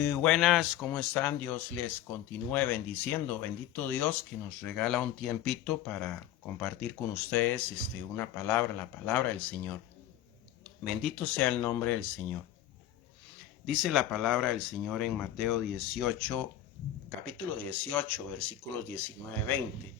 Muy buenas, ¿cómo están? Dios les continúe bendiciendo. Bendito Dios que nos regala un tiempito para compartir con ustedes una palabra, la palabra del Señor. Bendito sea el nombre del Señor. Dice la palabra del Señor en Mateo 18, capítulo 18, versículos 19-20.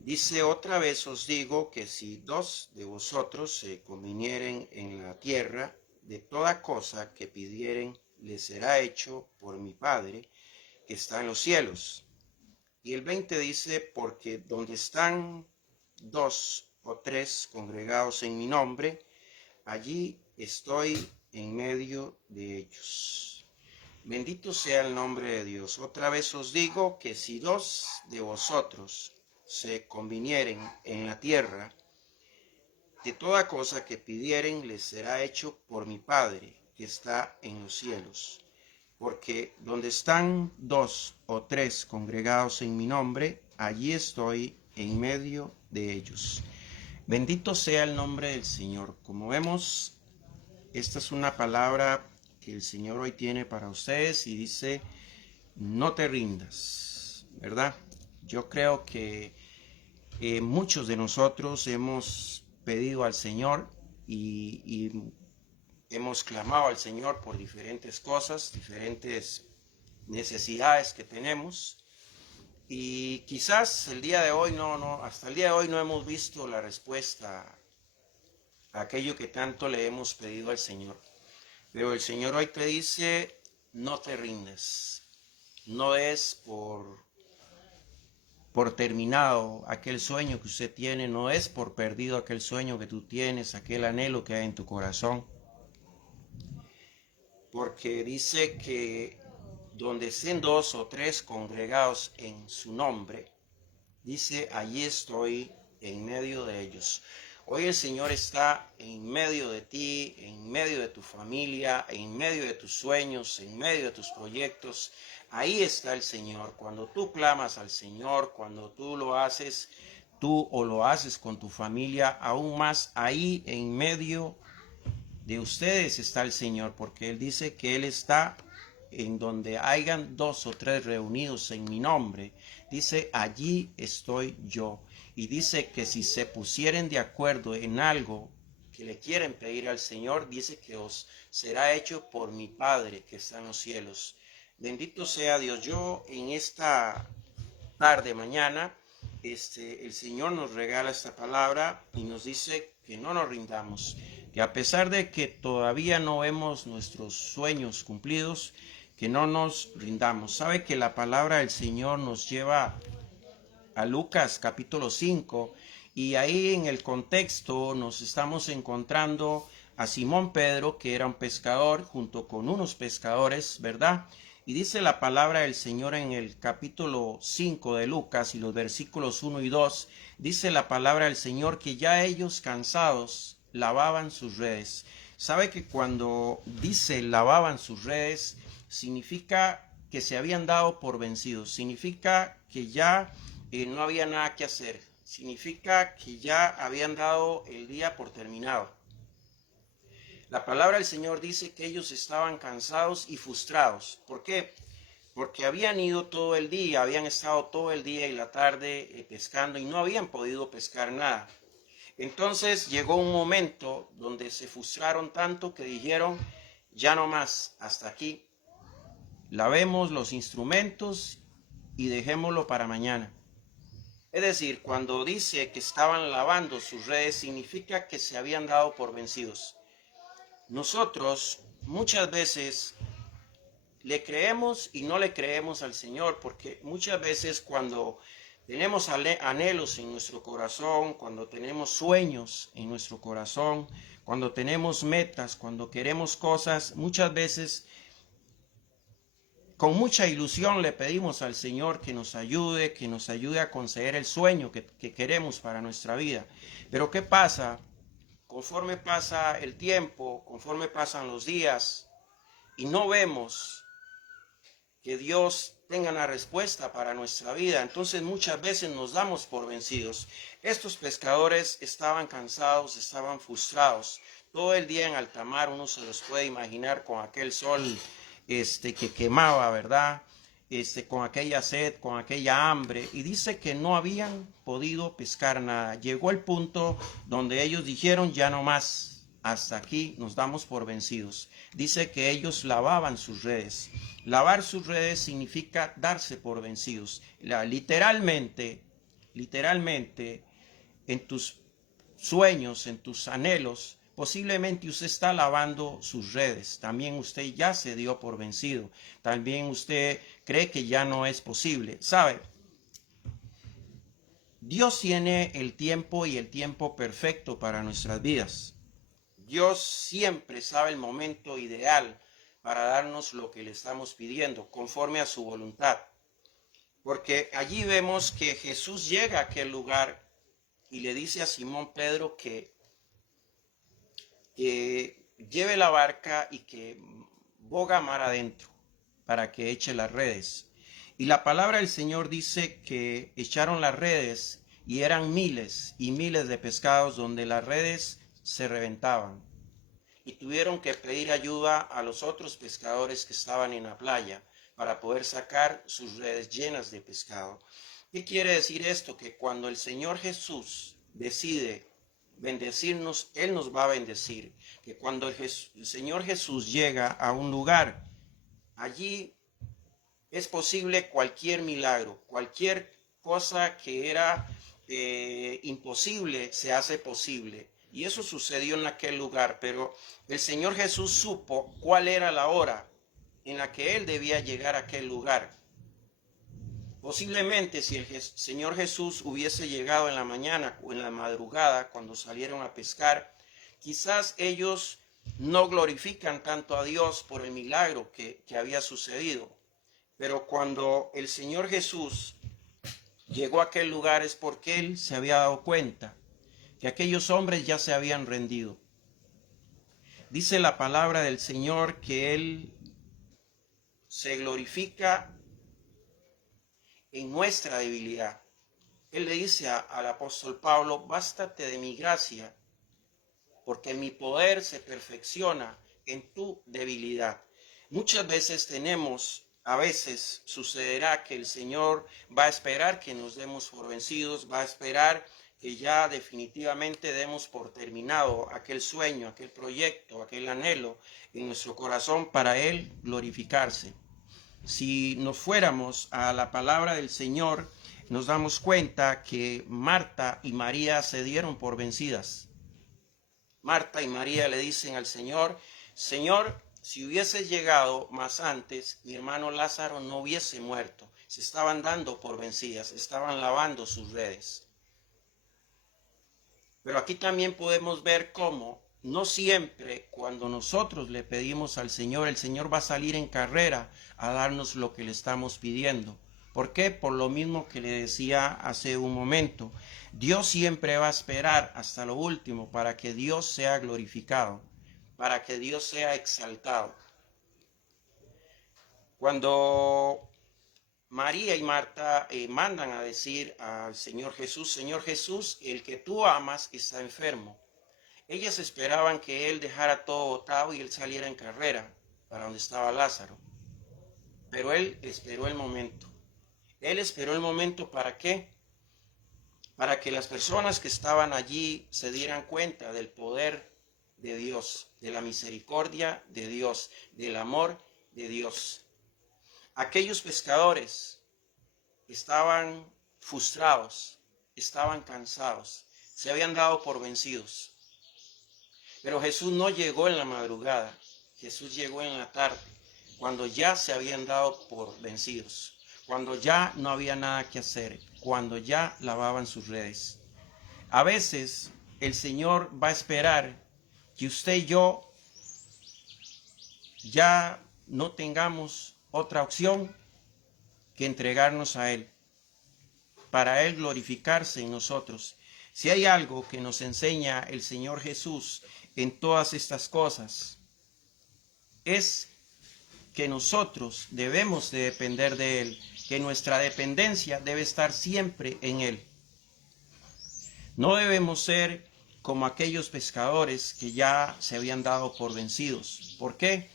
Dice: otra vez os digo que si dos de vosotros se convinieren en la tierra, de toda cosa que pidieren, les será hecho por mi Padre que está en los cielos. Y el 20 dice: porque donde están dos o tres congregados en mi nombre, allí estoy en medio de ellos. Bendito sea el nombre de Dios. Otra vez os digo que si dos de vosotros se convinieren en la tierra, de toda cosa que pidieren les será hecho por mi Padre que está en los cielos. Porque donde están dos o tres congregados en mi nombre, allí estoy en medio de ellos. Bendito sea el nombre del Señor. Como vemos, esta es una palabra que el Señor hoy tiene para ustedes y dice: no te rindas, ¿verdad? Yo creo que muchos de nosotros hemos pedido al Señor y hemos clamado al Señor por diferentes cosas, diferentes necesidades que tenemos, y quizás el día de hoy hasta el día de hoy no hemos visto la respuesta a aquello que tanto le hemos pedido al Señor. Pero el Señor hoy te dice: no te rindes. No es por terminado aquel sueño que usted tiene, no es por perdido aquel sueño que tú tienes, aquel anhelo que hay en tu corazón. Porque dice que donde estén dos o tres congregados en su nombre, dice: allí estoy en medio de ellos. Hoy el Señor está en medio de ti, en medio de tu familia, en medio de tus sueños, en medio de tus proyectos. Ahí está el Señor. Cuando tú clamas al Señor, cuando tú lo haces, tú o lo haces con tu familia, aún más ahí en medio de ustedes está el Señor, porque Él dice que Él está en donde hayan dos o tres reunidos en mi nombre. Dice: allí estoy yo. Y dice que si se pusieren de acuerdo en algo que le quieren pedir al Señor, dice que os será hecho por mi Padre que está en los cielos. Bendito sea Dios. Yo en esta tarde, mañana, el Señor nos regala esta palabra y nos dice que no nos rindamos, que a pesar de que todavía no vemos nuestros sueños cumplidos, que no nos rindamos. Sabe que la palabra del Señor nos lleva a Lucas capítulo 5 y ahí en el contexto nos estamos encontrando a Simón Pedro, que era un pescador, junto con unos pescadores, ¿verdad? Y dice la palabra del Señor en el capítulo 5 de Lucas y los versículos 1 y 2, dice la palabra del Señor que ya ellos cansados lavaban sus redes. Sabe que cuando dice lavaban sus redes, significa que se habían dado por vencidos, significa que ya no había nada que hacer, significa que ya habían dado el día por terminado. La palabra del Señor dice que ellos estaban cansados y frustrados. ¿Por qué? Porque habían ido todo el día, habían estado todo el día y la tarde pescando y no habían podido pescar nada. Entonces llegó un momento donde se frustraron tanto que dijeron: ya no más, hasta aquí. Lavemos los instrumentos y dejémoslo para mañana. Es decir, cuando dice que estaban lavando sus redes, significa que se habían dado por vencidos. Nosotros muchas veces le creemos y no le creemos al Señor, porque muchas veces cuando tenemos anhelos en nuestro corazón, cuando tenemos sueños en nuestro corazón, cuando tenemos metas, cuando queremos cosas, muchas veces con mucha ilusión le pedimos al Señor que nos ayude a conseguir el sueño que queremos para nuestra vida. Pero ¿qué pasa? Conforme pasa el tiempo, conforme pasan los días y no vemos que Dios tenga una respuesta para nuestra vida, entonces muchas veces nos damos por vencidos. Estos pescadores estaban cansados, estaban frustrados. Todo el día en alta mar, uno se los puede imaginar con aquel sol que quemaba, ¿verdad? Con aquella sed, con aquella hambre, y dice que no habían podido pescar nada. Llegó el punto donde ellos dijeron, ya no más, hasta aquí nos damos por vencidos. Dice que ellos lavaban sus redes. Lavar sus redes significa darse por vencidos. Literalmente, en tus sueños, en tus anhelos, posiblemente usted está lavando sus redes. También usted ya se dio por vencido. También usted cree que ya no es posible. ¿Sabe? Dios tiene el tiempo y el tiempo perfecto para nuestras vidas. Dios siempre sabe el momento ideal para darnos lo que le estamos pidiendo, conforme a su voluntad. Porque allí vemos que Jesús llega a aquel lugar y le dice a Simón Pedro que lleve la barca y que boga mar adentro para que eche las redes. Y la palabra del Señor dice que echaron las redes y eran miles y miles de pescados donde las redes se reventaban. Y tuvieron que pedir ayuda a los otros pescadores que estaban en la playa para poder sacar sus redes llenas de pescado. ¿Qué quiere decir esto? Que cuando el Señor Jesús decide bendecirnos, Él nos va a bendecir. Que cuando el Señor Jesús llega a un lugar, allí es posible cualquier milagro, cualquier cosa que era imposible se hace posible. Y eso sucedió en aquel lugar, pero el Señor Jesús supo cuál era la hora en la que Él debía llegar a aquel lugar. Posiblemente si el Señor Jesús hubiese llegado en la mañana o en la madrugada cuando salieron a pescar, quizás ellos no glorifican tanto a Dios por el milagro que había sucedido. Pero cuando el Señor Jesús llegó a aquel lugar es porque Él se había dado cuenta que aquellos hombres ya se habían rendido. Dice la palabra del Señor que Él se glorifica en nuestra debilidad. Él le dice al apóstol Pablo, bástate de mi gracia, porque mi poder se perfecciona en tu debilidad. Muchas veces a veces sucederá que el Señor va a esperar que nos demos por vencidos, va a esperar que ya definitivamente demos por terminado aquel sueño, aquel proyecto, aquel anhelo en nuestro corazón para Él glorificarse. Si nos fuéramos a la palabra del Señor, nos damos cuenta que Marta y María se dieron por vencidas. Marta y María le dicen al Señor, Señor, si hubieses llegado más antes, mi hermano Lázaro no hubiese muerto. Se estaban dando por vencidas, estaban lavando sus redes. Pero aquí también podemos ver cómo no siempre cuando nosotros le pedimos al Señor, el Señor va a salir en carrera a darnos lo que le estamos pidiendo. ¿Por qué? Por lo mismo que le decía hace un momento. Dios siempre va a esperar hasta lo último para que Dios sea glorificado, para que Dios sea exaltado. Cuando María y Marta mandan a decir al Señor Jesús, el que tú amas está enfermo. Ellas esperaban que Él dejara todo botado y Él saliera en carrera para donde estaba Lázaro. Pero Él esperó el momento. Él esperó el momento ¿para qué? Para que las personas que estaban allí se dieran cuenta del poder de Dios, de la misericordia de Dios, del amor de Dios. Aquellos pescadores estaban frustrados, estaban cansados, se habían dado por vencidos. Pero Jesús no llegó en la madrugada, Jesús llegó en la tarde, cuando ya se habían dado por vencidos, cuando ya no había nada que hacer, cuando ya lavaban sus redes. A veces el Señor va a esperar que usted y yo ya no tengamos otra opción que entregarnos a Él, para Él glorificarse en nosotros. Si hay algo que nos enseña el Señor Jesús en todas estas cosas, es que nosotros debemos de depender de Él, que nuestra dependencia debe estar siempre en Él. No debemos ser como aquellos pescadores que ya se habían dado por vencidos. ¿Por qué?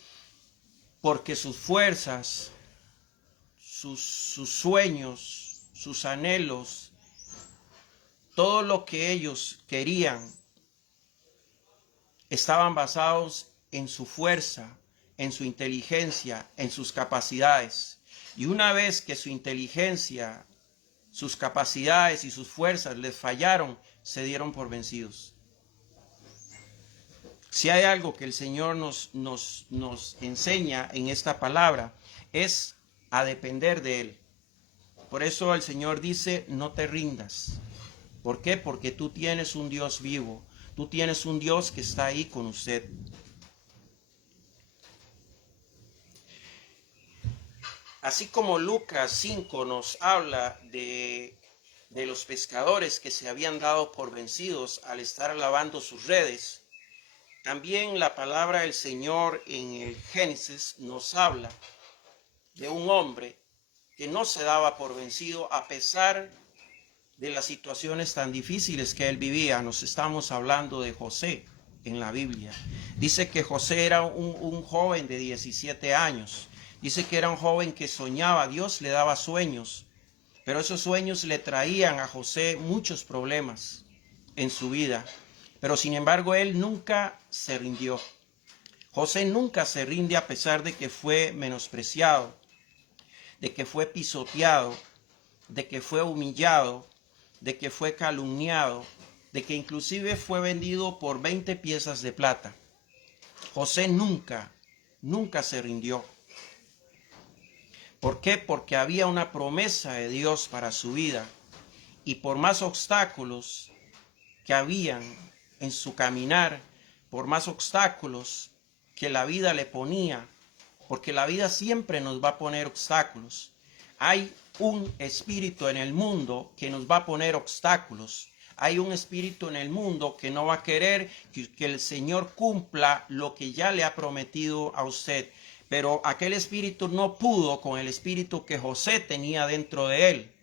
porque sus fuerzas, sus sueños, sus anhelos, todo lo que ellos querían, estaban basados en su fuerza, en su inteligencia, en sus capacidades. Y una vez que su inteligencia, sus capacidades y sus fuerzas les fallaron, se dieron por vencidos. Si hay algo que el Señor nos enseña en esta palabra, es a depender de Él. Por eso el Señor dice, no te rindas. ¿Por qué? Porque tú tienes un Dios vivo. Tú tienes un Dios que está ahí con usted. Así como Lucas 5 nos habla de los pescadores que se habían dado por vencidos al estar lavando sus redes, también la palabra del Señor en el Génesis nos habla de un hombre que no se daba por vencido a pesar de las situaciones tan difíciles que él vivía. Nos estamos hablando de José en la Biblia. Dice que José era un joven de 17 años. Dice que era un joven que soñaba, Dios le daba sueños, pero esos sueños le traían a José muchos problemas en su vida. Pero sin embargo, él nunca se rindió. José nunca se rinde a pesar de que fue menospreciado, de que fue pisoteado, de que fue humillado, de que fue calumniado, de que inclusive fue vendido por 20 piezas de plata. José nunca se rindió. ¿Por qué? Porque había una promesa de Dios para su vida. Y por más obstáculos que habían en su caminar, por más obstáculos que la vida le ponía, porque la vida siempre nos va a poner obstáculos. Hay un espíritu en el mundo que nos va a poner obstáculos. Hay un espíritu en el mundo que no va a querer que el Señor cumpla lo que ya le ha prometido a usted. Pero aquel espíritu no pudo con el espíritu que José tenía dentro de él,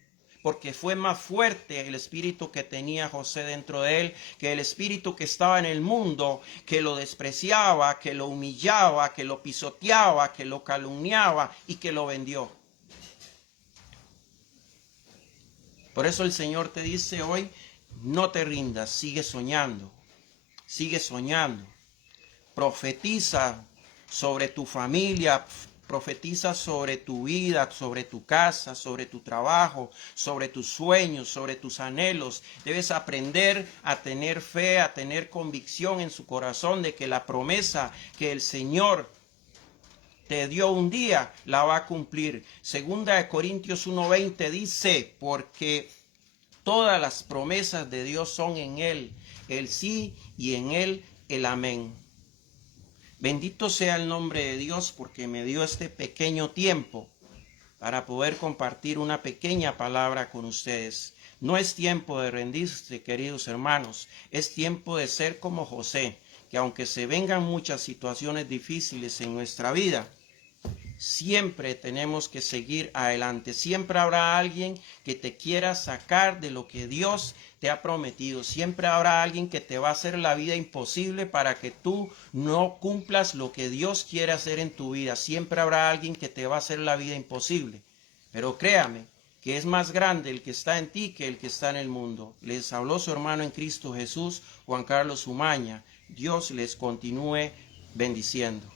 porque fue más fuerte el espíritu que tenía José dentro de él que el espíritu que estaba en el mundo, que lo despreciaba, que lo humillaba, que lo pisoteaba, que lo calumniaba y que lo vendió. Por eso el Señor te dice hoy, no te rindas, sigue soñando, profetiza sobre tu familia, profetiza sobre tu vida, sobre tu casa, sobre tu trabajo, sobre tus sueños, sobre tus anhelos. Debes aprender a tener fe, a tener convicción en su corazón de que la promesa que el Señor te dio un día la va a cumplir. Segunda de Corintios 1:20 dice, porque todas las promesas de Dios son en Él, el sí y en Él el amén. Bendito sea el nombre de Dios porque me dio este pequeño tiempo para poder compartir una pequeña palabra con ustedes. No es tiempo de rendirse, queridos hermanos, es tiempo de ser como José, que aunque se vengan muchas situaciones difíciles en nuestra vida, siempre tenemos que seguir adelante. Siempre habrá alguien que te quiera sacar de lo que Dios te ha prometido. Siempre habrá alguien que te va a hacer la vida imposible para que tú no cumplas lo que Dios quiere hacer en tu vida. Siempre habrá alguien que te va a hacer la vida imposible. Pero créame que es más grande el que está en ti que el que está en el mundo. Les habló su hermano en Cristo Jesús, Juan Carlos Umaña. Dios les continúe bendiciendo.